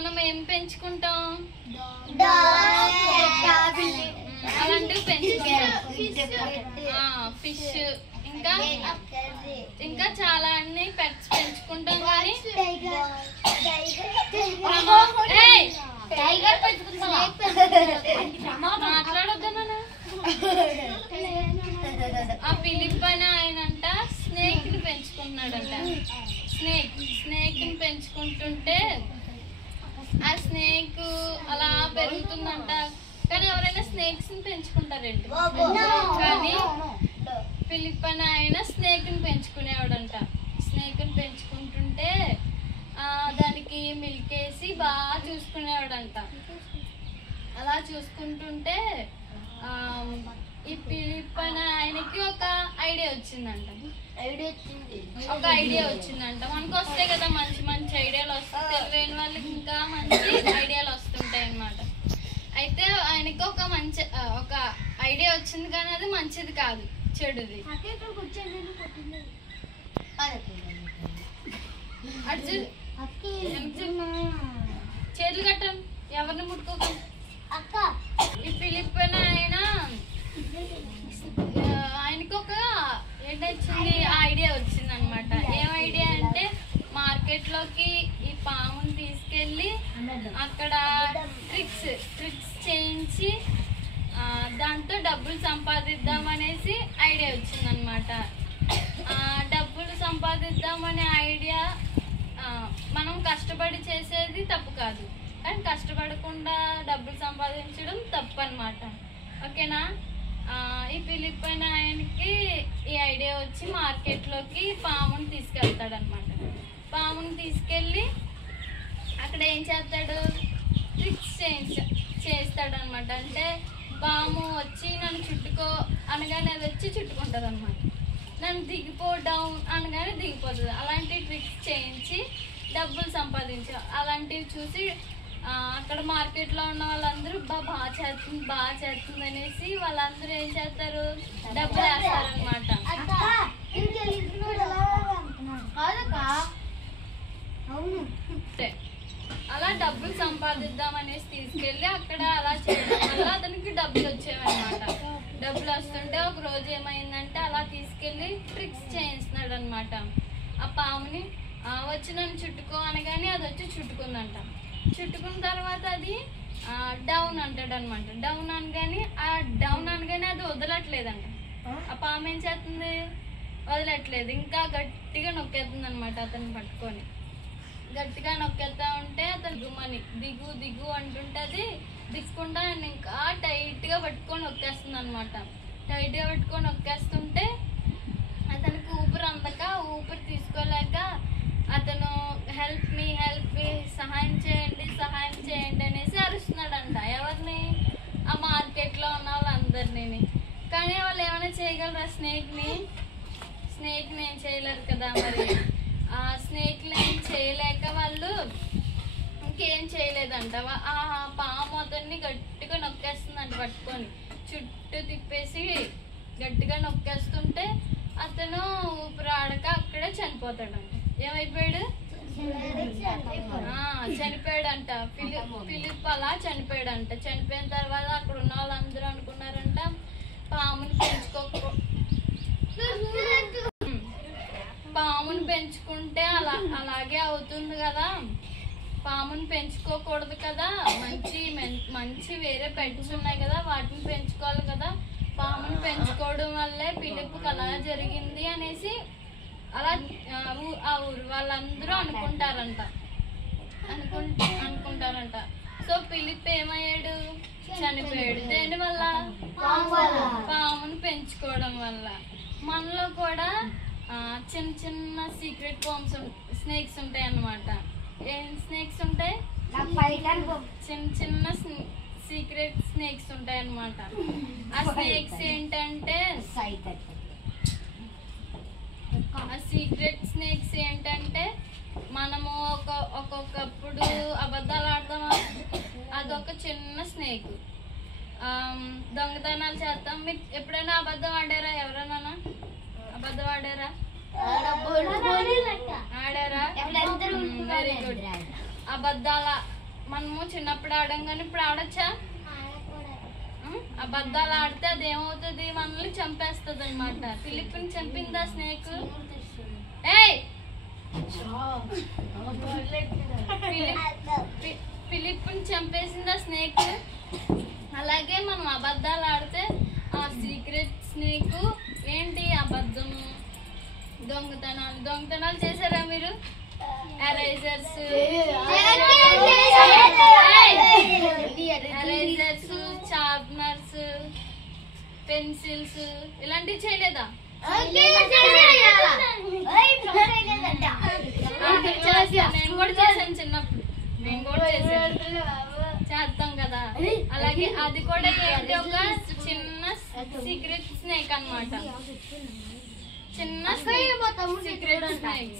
మనం ఏం పెంచుకుంటాం? అలాంటివి పెంచుకుంటాం. ఫిష్ ఇంకా చాలా అన్ని పెట్స్ పెంచుకుంటాం. కానీ మాట్లాడొద్దా? ఆ ఫిలిప్ అని ఆయనంట స్నేక్ ని పెంచుకుంటున్నాడంట. స్నేక్ ని పెంచుకుంటుంటే ఆ స్నేక్ అలా పెరుగుతుందంట. కానీ ఎవరైనా స్నేక్స్ ని పెంచుకుంటారండి. కానీ ఫిలిప్ అని ఆయన స్నేక్ ని పెంచుకునేవాడంట. స్నేక్ ని పెంచుకుంటుంటే దానికి మిల్క్ వేసి బాగా చూసుకునేవాడంట. అలా చూసుకుంటుంటే ఈ ఫిలిప్ అని ఆయనకి ఒక ఐడియా వచ్చిందంట. మనకు వస్తాయి కదా మంచి మంచి ఐడియాలు వస్తాయి. తెలివైన వాళ్ళకి ఇంకా మంచి ఐడియాలు వస్తుంటాయి అన్నమాట. అయితే ఆయనకి ఒక ఐడియా వచ్చింది. కానీ అది మంచిది కాదు, చెడుది. చేతులు కట్టండి, ఎవరిని ముట్టుకోకండి. ఈ ఫిలిప్ అని ఆయనకి ఒక ఏంటొచ్చింది, ఐడియా వచ్చింది అనమాట. ఏం ఐడియా అంటే మార్కెట్ లోకి ఈ పాముని తీసుకెళ్ళి అక్కడ ట్రిక్స్ చేయించి దాంతో డబ్బులు సంపాదిద్దామనేసి ఐడియా వచ్చిందనమాట. డబ్బులు సంపాదిద్దామనే ఐడియా మనం కష్టపడి చేసేది తప్పు కాదు, కానీ కష్టపడకుండా డబ్బులు సంపాదించడం తప్పు అనమాట. ఓకేనా? ఈ ఫిలిప్ అని ఆయనకి ఈ ఐడియా వచ్చి మార్కెట్లోకి పాముని తీసుకెళ్తాడనమాట. పాముని తీసుకెళ్ళి అక్కడ ఏం చేస్తాడు, ట్రిక్స్ చేస్తాడనమాట. అంటే పాము వచ్చి నన్ను చుట్టుకో అనగానే అది వచ్చి చుట్టుకుంటుంది అనమాట. నన్ను దిగిపో డౌన్ అనగానే దిగిపోతుంది. అలాంటి ట్రిక్స్ చేయించి డబ్బులు సంపాదించారు. అలాంటివి చూసి అక్కడ మార్కెట్లో ఉన్న వాళ్ళందరూ బాగా చేస్తుంది అనేసి వాళ్ళందరూ ఏం చేస్తారు, డబ్బులు వేస్తారనమాట. అలా డబ్బులు సంపాదిద్దాం అనేసి తీసుకెళ్ళి అక్కడ అలా చేయడం వల్ల అతనికి డబ్బులు వచ్చేవన్నమాట. డబ్బులు వస్తుంటే ఒక రోజు ఏమైందంటే అలా తీసుకెళ్ళి ట్రిక్స్ చేయిస్తున్నాడు అనమాట. ఆ పాముని వచ్చి నన్ను చుట్టుకో అనగానే అది వచ్చి చుట్టుకుందంట. చుట్టుకున్న తర్వాత అది డౌన్ అంటాడు అనమాట. డౌన్ అనగానే అది వదలట్లేదంట. ఆ పాము ఏం చేస్తుంది, వదలట్లేదు. ఇంకా గట్టిగా నొక్కేస్తుంది అనమాట. అతన్ని పట్టుకొని గట్టిగా నొక్కేస్తా ఉంటే అతను దిగు అంటుంటది. దిక్కుండా ఇంకా టైట్గా పట్టుకొని నొక్కేస్తుంది అనమాట. టైట్గా పట్టుకొని నొక్కేస్తుంటే అతనికి ఊపిరి అందక ఊపిరి తీసుకోలేక అతను హెల్ప్ మీ సహాయం చేయండి అనేసి అరుస్తున్నాడంట. ఎవరిని? ఆ మార్కెట్లో ఉన్న వాళ్ళందరినీ. కానీ వాళ్ళు ఏమైనా చేయగలరా? స్నేక్ని ఏం చేయలేరు కదా. మరి ఆ స్నేక్ని ఏం చేయలేక వాళ్ళు ఇంకేం చేయలేదంట. ఆ పాము అతన్ని గట్టిగా నొక్కేస్తుందంట. పట్టుకొని చుట్టూ తిప్పేసి గట్టిగా నొక్కేస్తుంటే అతను ఊపిరాడక అక్కడే చనిపోతాడంట. ఏమైపోయాడు? చనిపోయాడంట. ఫిలిప్ అలా చనిపోయాడంట. చనిపోయిన తర్వాత అక్కడ ఉన్న వాళ్ళందరూ అనుకున్నారంట పాముని పెంచుకుంటే అలాగే అవుతుంది కదా, పాముని పెంచుకోకూడదు కదా, మంచి వేరే పెట్స్ ఉన్నాయి కదా వాటిని పెంచుకోవాలి కదా, పాముని పెంచుకోవడం వల్లే ఫిలిప్కి అలా జరిగింది అనేసి అలా ఆ ఊరు వాళ్ళందరూ అనుకుంటారంట. సో ఫిలిప్ ఏమయ్యాడు? చనిపోయాడు. దేనివల్ల? పాముని పెంచుకోవడం వల్ల. మనలో కూడా చిన్న చిన్న సీక్రెట్ స్నేక్స్ ఉంటాయి అన్నమాట. ఏం స్నేక్స్ ఉంటాయి? చిన్న సీక్రెట్ స్నేక్స్ ఉంటాయి అన్నమాట. ఆ స్నేక్స్ ఏంటంటే మనము ఒక్కొక్కప్పుడు అబద్ధాలు ఆడదామా, అదొక చిన్న స్నేక్. దొంగతనాలు చేస్తాం. మీరు ఎప్పుడైనా అబద్ధం ఆడారా? ఎవరైనా అబద్ధం ఆడారా? ఆడారా? Very good. మనము చిన్నప్పుడు ఆడాం కానీ ఇప్పుడు ఆడచ్చా? అబద్ధాలు ఆడితే అది ఏమవుతుంది, మనల్ని చంపేస్తుంది అనమాట. ఫిలిప్ని చంపిందా స్నేక్? ఏయ్ ఫిలిప్ని చంపేసిందా స్నేక్? అలాగే మనం అబద్ధాలు ఆడితే ఆ సీక్రెట్ స్నేక్ ఏంటి అబద్ధము, దొంగతనాలు చేశారా మీరు? ఎరేజర్స్ షార్ప్నర్స్ పెన్సిల్స్ ఇలాంటివి చేయలేదా? నేను కూడా చేశాను చిన్నప్పుడు, నేను కూడా చేస్తాం కదా. అలాగే అది కూడా ఏంటి, ఒక చిన్న సీక్రెట్ స్నేక్ అన్నమాట. చిన్న సీక్రెట్ స్నేక్